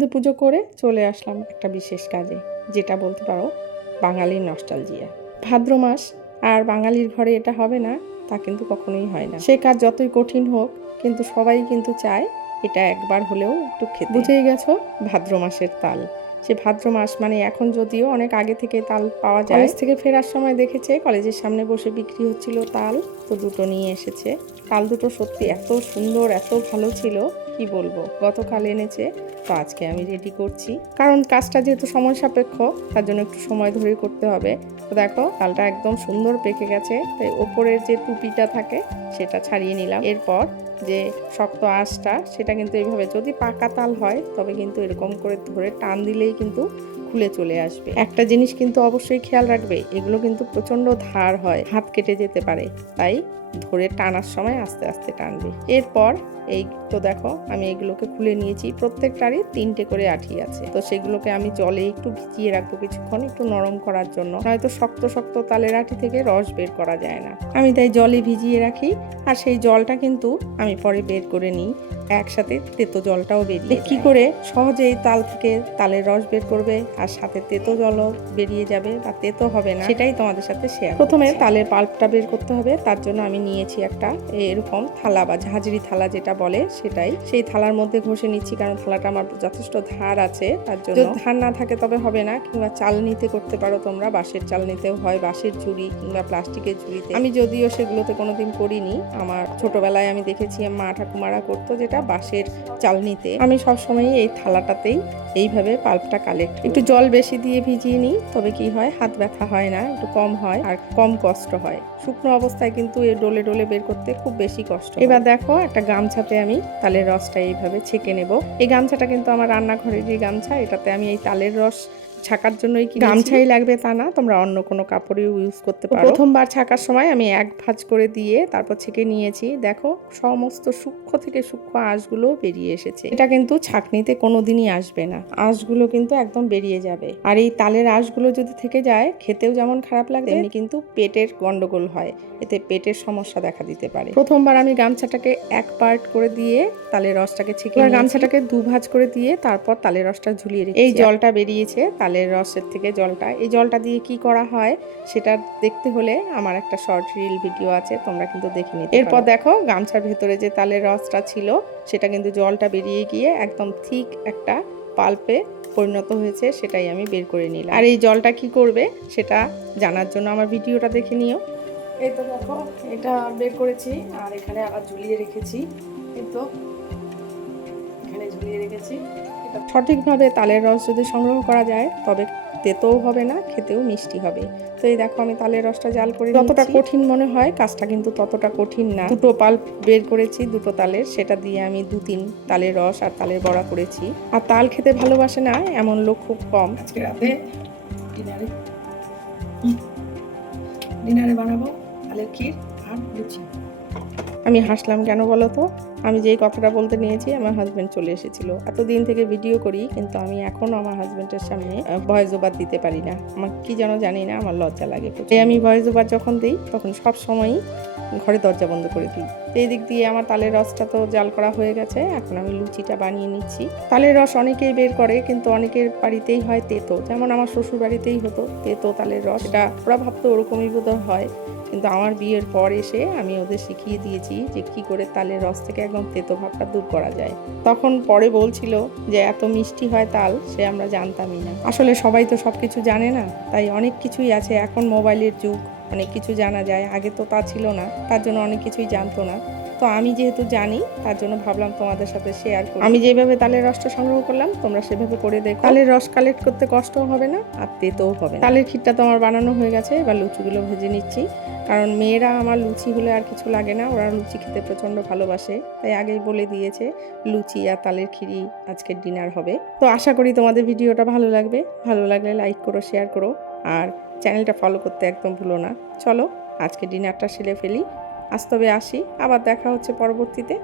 কিন্তু পুজো করে চলে আসলাম একটা বিশেষ কাজে, যেটা বলতে পারো বাঙালির নস্টালজিয়া। ভাদ্র মাস আর বাঙালির ঘরে এটা হবে না তা কিন্তু কখনোই হয় না। সে কাজ যতই কঠিন হোক, কিন্তু সবাই কিন্তু চায় এটা একবার হলেও একটু খেতে। বুঝেই গেছো, ভাদ্র মাসের তাল। সে ভাদ্র মাস মানে এখন যদিও অনেক আগে থেকে তাল পাওয়া যায়। কলেজ থেকে ফেরার সময় দেখেছে কলেজের সামনে বসে বিক্রি হচ্ছিল তাল, তো দুটো নিয়ে এসেছে। তাল দুটো সত্যি এত সুন্দর, এত ভালো ছিল, কি বলবো। গতকাল এনেছে, তো আজকে আমি রেডি করছি, কারণ কাজটা যেহেতু সময় সাপেক্ষ, তার জন্য একটু সময় ধরে করতে হবে। তো দেখো তালটা একদম সুন্দর পেকে গেছে, তাই ওপরের যে টুপিটা থাকে সেটা ছাড়িয়ে নিলাম। এরপর যে শক্ত আঁশটা, সেটা কিন্তু এইভাবে, যদি পাকা তাল হয় তবে কিন্তু এরকম করে ধরে টান দিলেই কিন্তু খুলে চলে আসবে। একটা জিনিস কিন্তু অবশ্যই খেয়াল রাখবে, এগুলো কিন্তু প্রচন্ড ধার হয়, হাত কেটে যেতে পারে, তাই ধরে টানার সময় আস্তে আস্তে টানবে। এরপর এই তো দেখো আমি এগুলোকে খুলে নিয়েছি, প্রত্যেকটারই 3টে করে আঠি আছে। তো সেগুলোকে আমি জলে একটু ভিজিয়ে রাখবো কিছুক্ষণ, একটু নরম করার জন্য, নয়তো শক্ত শক্ত তালের আঠি থেকে রস বের করা যায় না। আমি তাই জলে ভিজিয়ে রাখি, আর সেই জলটা কিন্তু আমি পরে বের করে নিই, একসাথে তেতো জলটাও বেরিয়ে। কি করে সহজেই তাল থেকে তালের রস বের করবে আর সাথে তেতো জলও বেরিয়ে যাবে বা তেতো হবে না, সেটাই তোমাদের সাথে শেয়ার। প্রথমে তালের পাল্পটা বের করতে হবে, তার জন্য আমি নিয়েছি একটা এরকম থালা বা ঝাঁঝরি থালা যেটা বলে সেটাই। সেই থালার মধ্যে ঘষে নিচ্ছি, কারণ থালাটা আমার যথেষ্ট ধার আছে, তার জন্য। যদি ধার না থাকে তবে হবে না, কিংবা চালনিতে করতে পারো তোমরা, বাঁশের চালনিতেও হয়, বাঁশের ঝুড়ি কিংবা প্লাস্টিকের ঝুড়িতে। আমি যদিও সেগুলোতে কোনোদিন করিনি, আমার ছোটবেলায় আমি দেখেছি মা ঠাকুমারা করতো যেটা বাঁশের চালনিতে। আমি সবসময় এই থালাটাতেই এইভাবে পাল্পটা কালেক্ট। একটু জল বেশি দিয়ে ভিজিয়ে নিই, তবে কি হয়, হাত ব্যথা হয় না, একটু কম হয় আর কম কষ্ট হয়। শুকনো অবস্থায় কিন্তু এই ডলে ডলে বের করতে খুব বেশি কষ্ট। এবার দেখো একটা গামছাতে আমি তালের রসটা এইভাবে ছেঁকে নেব। এই গামছাটা কিন্তু আমার রান্নাঘরেরই গামছা, এটাতে আমি এই তালের রস ছাকার জন্যই কি গামছাই লাগবে তা না, তোমরা অন্য কোনো কাপড়েও ইউজ করতে পারো। প্রথমবার ছাকার সময় আমি এক ভাঁজ করে দিয়ে তারপর ছেঁকে নিয়েছি। দেখো সমস্ত সূক্ষ্ম থেকে সূক্ষ্ম আঁশগুলো বেরিয়ে এসেছে। এটা কিন্তু ছাঁকনিতে কোনোদিনই আসবে না, আঁশগুলো কিন্তু একদম বেরিয়ে যাবে। আর এই তালের আঁশগুলো যদি থেকে যায়, খেতেও যেমন খারাপ লাগে, তেমনি কিন্তু পেটের গন্ডগোল হয়, এতে পেটের সমস্যা দেখা দিতে পারে। প্রথমবার আমি গামছাটাকে এক পার্ট করে দিয়ে তালের রসটাকে ছেঁকে, গামছাটাকে 2 ভাঁজ করে দিয়ে তারপর তালের রসটা ঝুলিয়ে রেখেছি। এই জলটা বেরিয়েছে তালের রসের থেকে, জলটা, এই জলটা দিয়ে কি করা হয় সেটা দেখতে হলে আমার একটা শর্ট রিল ভিডিও আছে, তোমরা কিন্তু দেখে নিতে পারো। এরপর দেখো গামছার ভেতরে যে তালের রসটা ছিল, সেটা কিন্তু জলটা বেরিয়ে গিয়ে একদম ঠিক একটা পাল্পে পরিণত হয়েছে, সেটাই আমি বের করে নিলাম। আর এই জলটা কি করবে সেটা জানার জন্য আমার ভিডিওটা দেখে নিও। এই তো দেখো এটা বের করেছি, আর এখানে আবার ঝুলিয়ে রেখেছি। এই তো এখানে ঝুলিয়ে রেখেছি। এটা সঠিকভাবে তালের রস যদি সংগ্রহ করা যায়, তবে তেতোও হবে না, খেতেও মিষ্টি হবে। তো এই দেখো আমি তালের রসটা জাল করে, যতটা কঠিন মনে হয় কাজটা কিন্তু ততটা কঠিন না। 2টো পাল্প বের করেছি, 2টো তালের, সেটা দিয়ে আমি 2-3 তালের রস আর তালের বড়া করেছি। আর তাল খেতে ভালোবাসে না এমন লোক খুব কম। আজকে রাতে ডিনারে বানাবো তালের ক্ষীর আর লুচি। আমি হাসলাম কেন বলো তো, আমি যেই কথাটা বলতে নিয়েছি আমার হাজব্যান্ড চলে এসেছিল। এতদিন থেকে ভিডিও করি, কিন্তু আমি এখনো আমার হাজব্যান্ডের সামনে ভয়েস ওভার দিতে পারি না, আমার কি যেন জানি না, আমার লজ্জা লাগে। আমি ভয়েস ওভার যখন দিই তখন সব সময়ই ঘরে দরজা বন্ধ করে দিই। এই দিক দিয়ে আমার তালের রসটা তো জাল করা হয়ে গেছে, এখন আমি লুচিটা বানিয়ে নিচ্ছি। তালের রস অনেকেই বের করে, কিন্তু অনেকের বাড়িতেই হয় তেতো, যেমন আমার শ্বশুর বাড়িতেই হতো তেতো তালের রস, এটা ওরা ভাবতো ওরকমই বোধহয় হয়, কিন্তু আমার বিয়ের পর এসে আমি ওদের শিখিয়ে দিয়েছি যে কি করে তালের রস থেকে একদম তেতো ভাবটা দূর করা যায়। তখন পরে বলছিল যে এত মিষ্টি হয় তাল, সে আমরা জানতামই না। আসলে সবাই তো সব কিছু জানে না, তাই অনেক কিছুই আছে, এখন মোবাইলের যুগ, অনেক কিছু জানা যায়, আগে তো তা ছিল না, তার জন্য অনেক কিছুই জানতো না। তো আমি যেহেতু জানি, তার জন্য ভাবলাম তোমাদের সাথে শেয়ার করি। আমি যেভাবে তালের রসটা সংগ্রহ করলাম, তোমরা সেভাবে করে দেখো। তালের রস কালেক্ট করতে কষ্টও হবে না আর তেতোও হবে না। তালের ক্ষীরটা তো আমার বানানো হয়ে গেছে, এবার লুচিগুলো ভেজে নিচ্ছি, কারণ মেয়েরা আমার লুচি হলে আর কিছু লাগে না, ওরা লুচি খেতে প্রচণ্ড ভালোবাসে, তাই আগেই বলে দিয়েছে লুচি আর তালের ক্ষীরই আজকের ডিনার হবে। তো আশা করি তোমাদের ভিডিওটা ভালো লাগবে, ভালো লাগলে লাইক করো, শেয়ার করো, আর চ্যানেলটা ফলো করতে একদম ভুলো না। চলো আজকে ডিনারটা সেরে ফেলি, আজ তবে আসি, আবার দেখা হচ্ছে পরবর্তীতে।